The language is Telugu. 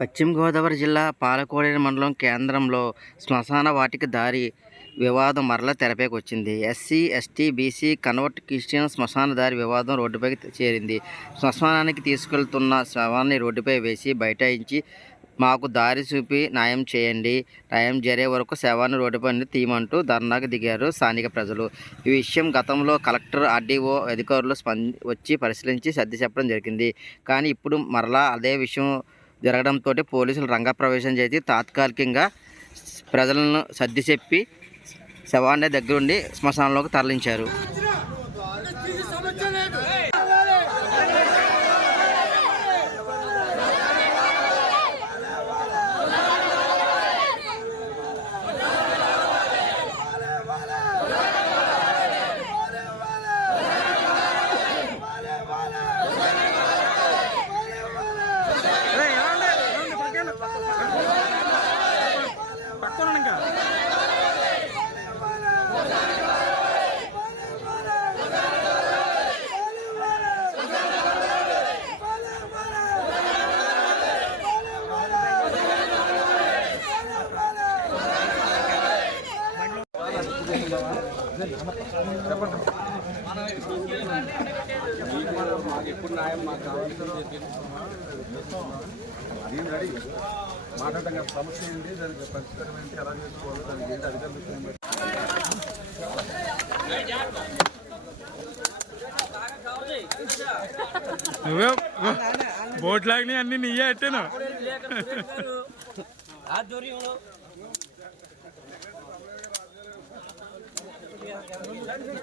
పశ్చిమ గోదావరి జిల్లా పాలకోడేరు మండలం కేంద్రంలో శ్మశాన వాటిక దారి వివాదం మరల తెరపైకి వచ్చింది. SC ST BC convert Christian శ్మశాన దారి వివాదం రోడ్డుపైకి చేరింది. శ్మశానానికి తీసుకెళ్తున్న శవాన్ని రోడ్డుపై వేసి బైఠాయించి మాకు దారి చూపి న్యాయం చేయండి. న్యాయం జరిగే వరకు శవాన్ని రోడ్డుపై తీయమంటూ ధర్నాకు దిగారు స్థానిక ప్రజలు. ఈ విషయం గతంలో కలెక్టర్ ఆర్డీఓ అధికారులు స్పంది వచ్చి పరిశీలించి సర్ది చెప్పడం జరిగింది. కానీ ఇప్పుడు మరలా అదే విషయం జరగడంతో పోలీసులు రంగప్రవేశం చేసి తాత్కాలికంగా ప్రజలను సర్ది చెప్పి శవాన్ని దగ్గరుండి శ్మశానంలోకి తరలించారు. నేను రెడీ మాట్లాడటం కదా సమస్య ఏంటి దానికి పరిష్కారం ఏంటి ఎలా చేసుకోవాలి దానికి ఏంటి అధికారులు నువ్వే. బోట్ లాగినాయి అన్ని నీయే అట్టాను